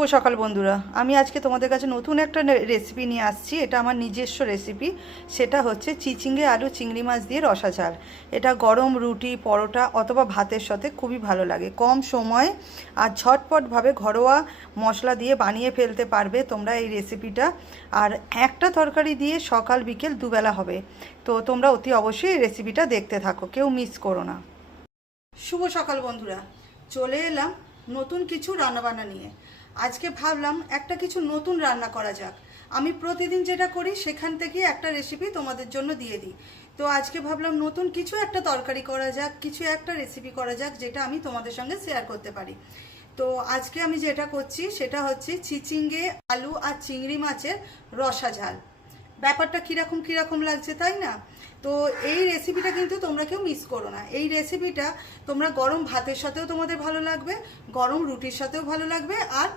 শুভ সকাল বন্ধুরা। আমি আজকে তোমাদের কাছে নতুন একটা রেসিপি নিয়ে আসছি। এটা আমার নিজস্ব রেসিপি সেটা হচ্ছে চিচিঙ্গে আলু চিংড়ি মাছ দিয়ে রসা ঝাল। এটা গরম রুটি, পরোটা অথবা ভাতের সাথে খুবই ভালো লাগে। কম সময় আর ঝটপটভাবে ঘরোয়া মশলা দিয়ে বানিয়ে ফেলতে পারবে তোমরা এই রেসিপিটা আর একটা তরকারি দিয়ে সকাল বিকেল দুবেলা হবে। তো তোমরা অতি অবশ্যই এই রেসিপিটা দেখতে থাকো, কেউ মিস করো না। শুভ সকাল বন্ধুরা। চলে এলাম নতুন কিছু রান্নাবান্না নিয়ে। আজকে ভাবলাম একটা কিছু নতুন রান্না করা যাক। আমি প্রতিদিন যেটা করি, সেখান থেকে একটা রেসিপি তোমাদের জন্য দিয়ে দিই। তো আজকে ভাবলাম নতুন কিছু একটা তরকারি করা যাক, কিছু একটা রেসিপি করা যাক, যেটা আমি তোমাদের সঙ্গে শেয়ার করতে পারি। তো আজকে আমি যেটা করছি, সেটা হচ্ছে চিচিঙ্গে, আলু আর চিংড়ি মাছের রসা ঝাল। ব্যাপারটা কীরকম কীরকম লাগছে তাই না? তো এই রেসিপিটা কিন্তু তোমরা কেউ মিস করো না। এই রেসিপিটা তোমরা গরম ভাতের সাথেও তোমাদের ভালো লাগবে, গরম রুটির সাথেও ভালো লাগবে, আর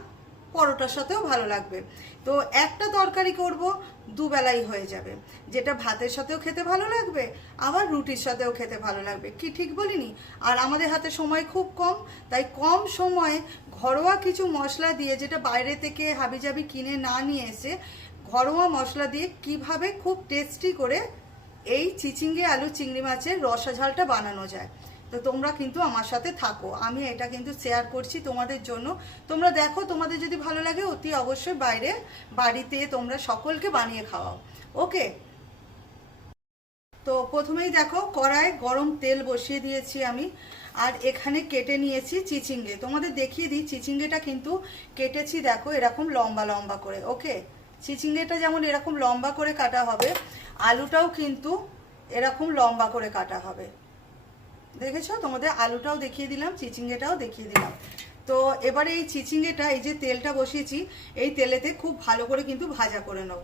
পরোটার সাথেও ভালো লাগবে। তো একটা তরকারি করব, দুবেলাই হয়ে যাবে। যেটা ভাতের সাথেও খেতে ভালো লাগবে, আবার রুটির সাথেও খেতে ভালো লাগবে। কি ঠিক বলিনি? আর আমাদের হাতে সময় খুব কম, তাই কম সময়ে ঘরোয়া কিছু মশলা দিয়ে যেটা বাইরে থেকে হাবিজাবি কিনে না নিয়ে এসে ঘরোয়া মশলা দিয়ে কীভাবে খুব টেস্টি করে এই চিচিঙ্গে আলু চিংড়ি মাছের রসা ঝালটা বানানো যায়। তো তোমরা কিন্তু আমার সাথে থাকো। আমি এটা কিন্তু শেয়ার করছি তোমাদের জন্য। তোমরা দেখো, তোমাদের যদি ভালো লাগে অতি অবশ্যই বাইরে, বাড়িতে তোমরা সকলকে বানিয়ে খাওয়াও। ওকে? তো প্রথমেই দেখো কড়ায় গরম তেল বসিয়ে দিয়েছি আমি। আর এখানে কেটে নিয়েছি চিচিঙ্গে। তোমাদের দেখিয়ে দিই, চিচিঙ্গেটা কিন্তু কেটেছি, দেখো, এরকম লম্বা লম্বা করে। ওকে? চিচিঙ্গেটা যেমন এরকম লম্বা করে কাটা হবে, আলুটাও কিন্তু এরকম লম্বা করে কাটা হবে। দেখেছ? তোমাদের আলুটাও দেখিয়ে দিলাম, চিচিঙ্গেটাও দেখিয়ে দিলাম। তো এবারে এই চিচিঙ্গেটা, এই যে তেলটা বসিয়েছি, এই তেলেতে খুব ভালো করে কিন্তু ভাজা করে নেব।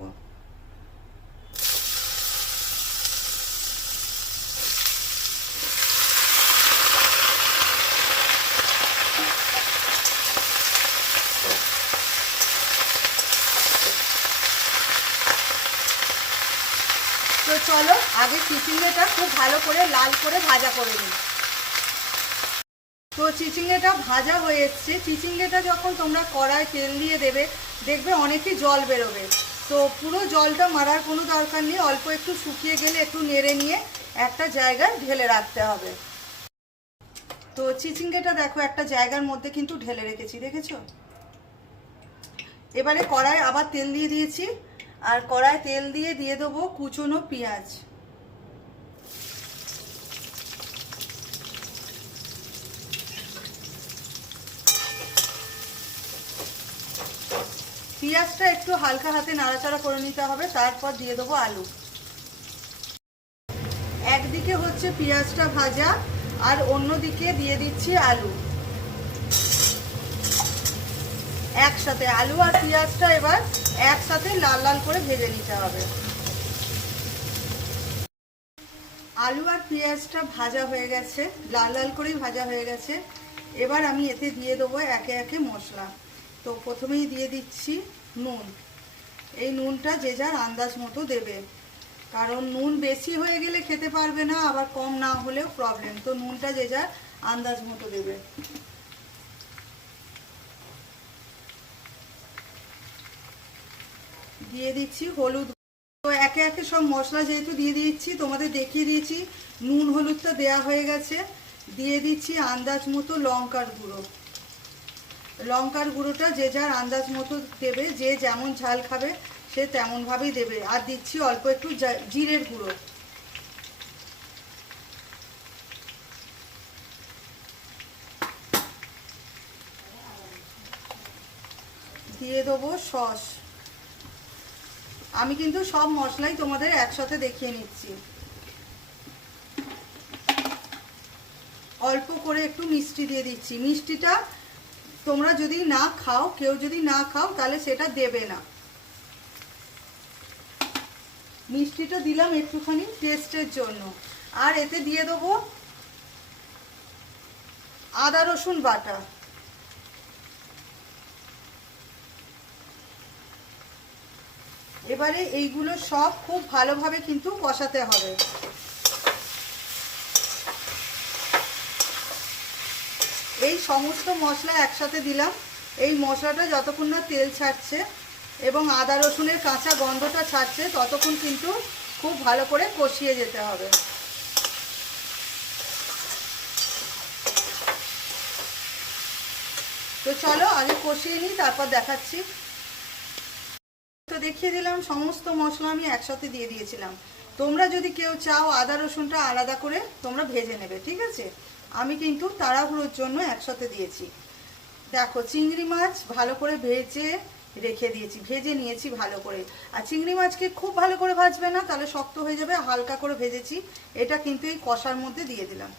চলো, আগে চিচিঙ্গেটা খুব ভালো করে লাল করে ভাজা করে নিই। তো চিচিঙ্গেটা ভাজা হয়ে এসছে। চিচিঙ্গেটা যখন তোমরা কড়ায় তেল দিয়ে দেবে, দেখবে অনেকই জল বেরোবে। তো পুরো জলটা মারার কোনো দরকার নেই, অল্প একটু শুকিয়ে গেলে একটু নেড়ে নিয়ে একটা জায়গায় ঢেলে রাখতে হবে। তো চিচিঙ্গেটা দেখো, একটা জায়গার মধ্যে কিন্তু ঢেলে রেখেছি, দেখেছ? এবারে কড়ায় আবার তেল দিয়ে দিয়েছি। আর কড়ায় তেল দিয়ে দিয়ে দেবো কুচনো পেঁয়াজ। পেঁয়াজটা একটু হালকা হাতে নাড়াচাড়া করে নিতে হবে, তারপর দিয়ে দেবো আলু। একদিকে হচ্ছে পেঁয়াজটা ভাজা, আর অন্যদিকে দিয়ে দিচ্ছি আলু। একসাথে আলু আর পেঁয়াজটা এবার একসাথে লাল লাল করে ভেজে নিতে হবে। আলু আর পেঁয়াজটা ভাজা হয়ে গেছে, লাল লাল করেই ভাজা হয়ে গেছে। এবার আমি এতে দিয়ে দেবো একে একে মশলা। তো প্রথমেই দিয়ে দিচ্ছি নুন। এই নুনটা যে যার আন্দাজ মতো দেবে। কারণ নুন বেশি হয়ে গেলে খেতে পারবে না, আবার কম না হলেও প্রবলেম তো নুনটা যে যার আন্দাজ মতো দেবে। দিয়ে দিচ্ছি, হলুদ তো একে একে সব মশলা যেহেতু দিয়ে দিচ্ছি তোমাদের দেখিয়ে দিয়েছি, নুন হলুদটা দেয়া হয়ে গেছে। দিয়ে দিচ্ছি আন্দাজ মতো লঙ্কার গুঁড়ো। লঙ্কার গুঁড়োটা যে যার আন্দাজ মতো দেবে, যে যেমন ঝাল খাবে, সে তেমনভাবেই দেবে। আর দিচ্ছি অল্প একটু জিরের গুঁড়ো। দিয়ে দেবো সস। আমি কিন্তু সব মশলাই তোমাদের একসাথে দেখিয়ে নিচ্ছি। অল্প করে একটু মিষ্টি দিয়ে দিচ্ছি। মিষ্টিটা তোমরা যদি না খাও, কেউ যদি না খাও, তাহলে সেটা দেবে না। মিষ্টিটা দিলাম একটুখানি টেস্টের জন্য। আর এতে দিয়ে দেবো আদা রসুন বাটা। এবারে এইগুলো সব খুব ভালোভাবে কিন্তু কষাতে হবে। এই সমস্ত মশলা একসাথে দিলাম। এই মশলাটা যতক্ষণ না তেল ছাড়ছে এবং আদা রসুনের কাঁচা গন্ধটা ছাড়ছে, ততক্ষণ কিন্তু খুব ভালো করে কষিয়ে যেতে হবে। তো চলো আগে কষিয়ে নিই, তারপর দেখাচ্ছি। তো দেখিয়ে দিলাম, সমস্ত মশলা আমি একসাথে দিয়ে দিয়েছিলাম। তোমরা যদি কেউ চাও আদা রসুনটা আলাদা করে, তোমরা ভেজে নেবে, ঠিক আছে? আমি কিন্তু তাড়াহুড়োর জন্য একসাথে দিয়েছি। দেখো, চিংড়ি মাছ ভালো করে ভেজে রেখে দিয়েছি, ভেজে নিয়েছি ভালো করে। আর চিংড়ি মাছকে খুব ভালো করে ভাজবে না, তাহলে শক্ত হয়ে যাবে, হালকা করে ভেজেছি। এটা কিন্তু এই কষার মধ্যে দিয়ে দিলাম।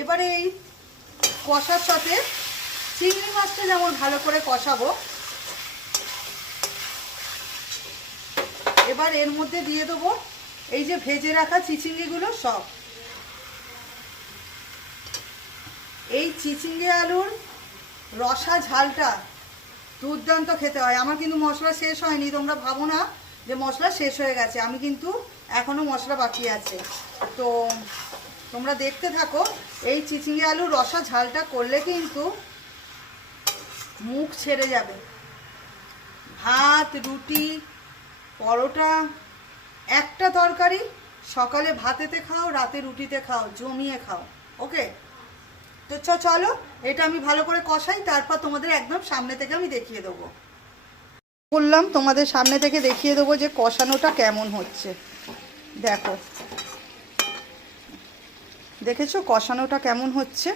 এবারে এই কষার সাথে চিংড়ি মাছটা যেমন ভালো করে কষাবো, এবার এর মধ্যে দিয়ে দেবো এই যে ভেজে রাখা চিচিঙ্গিগুলো সব। এই চিচিঙ্গে আলুর রসা ঝালটা দুর্দান্ত খেতে হয়। আমার কিন্তু মশলা শেষ হয়নি, তোমরা ভাবো না যে মশলা শেষ হয়ে গেছে। আমি কিন্তু এখনও মশলা বাকি আছে। তো তোমরা দেখতে থাকো, এই চিচিঙ্গে আলুর রসা ঝালটা করলে কিন্তু মুখ ছেড়ে যাবে। ভাত, রুটি, পরোটা, একটা তরকারি, সকালে ভাতেতে খাও, রাতে রুটিতে খাও, জমিয়ে খাও, ওকে? তো চলো, এটা আমি ভালো করে কষাই, তারপর তোমাদের একদম সামনে থেকে আমি দেখিয়ে দেবো। বললাম, তোমাদের সামনে থেকে দেখিয়ে দেবো যে কষানোটা কেমন হচ্ছে। দেখো। দেখেছ কষানোটা কেমন হচ্ছে?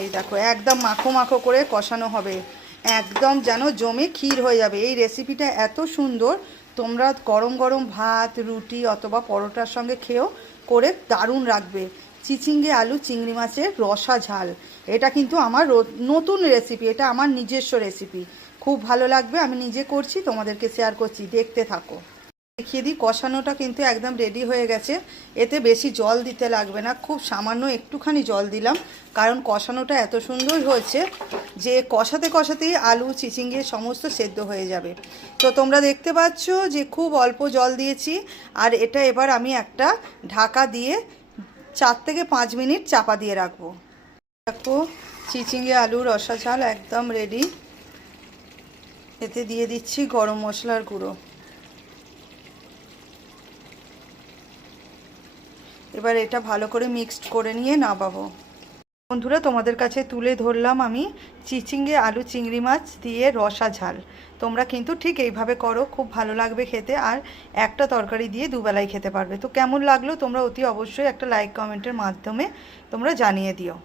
এই দেখো, একদম মাখো মাখো করে কষানো হবে। একদম যেন জমে ক্ষীর হয়ে যাবে। এই রেসিপিটা এত সুন্দর। তোমরা গরম গরম ভাত, রুটি অথবা পরোটার সঙ্গে খেয়েও করে দারুণ রাখবে। চিচিঙ্গে আলু, চিংড়ি মাছের রসা ঝাল। এটা কিন্তু আমার নতুন রেসিপি এটা আমার নিজস্ব রেসিপি খুব ভালো লাগবে, আমি নিজে করছি, তোমাদেরকে শেয়ার করছি। দেখতে থাকো। দেখিয়ে দিই, কষানোটা কিন্তু একদম রেডি হয়ে গেছে। এতে বেশি জল দিতে লাগবে না, খুব সামান্য একটুখানি জল দিলাম, কারণ কষানোটা এত সুন্দর হয়েছে যে কষাতে কষাতেই আলু, চিচিঙ্গে সমস্ত সেদ্ধ হয়ে যাবে। তো তোমরা দেখতে পাচ্ছ যে খুব অল্প জল দিয়েছি, আর এটা এবার আমি একটা ঢাকা দিয়ে চার থেকে পাঁচ মিনিট চাপা দিয়ে রাখব। দেখো, চিচিঙ্গে আলু, রসা ঝাল একদম রেডি এতে দিয়ে দিচ্ছি গরম মশলার গুঁড়ো। এবার এটা ভালো করে মিক্সড করে নিয়ে নামাবো। বন্ধুরা, তোমাদের কাছে তুলে ধরলাম আমি চিচিঙ্গে আলু চিংড়ি মাছ দিয়ে রসা ঝাল। তোমরা কিন্তু ঠিক এইভাবে করো, খুব ভালো লাগবে খেতে। আর একটা তরকারি দিয়ে দুবেলায় খেতে পারবে। তো কেমন লাগল তোমরা অতি অবশ্যই একটা লাইক কমেন্টের মাধ্যমে তোমরা জানিয়ে দিও।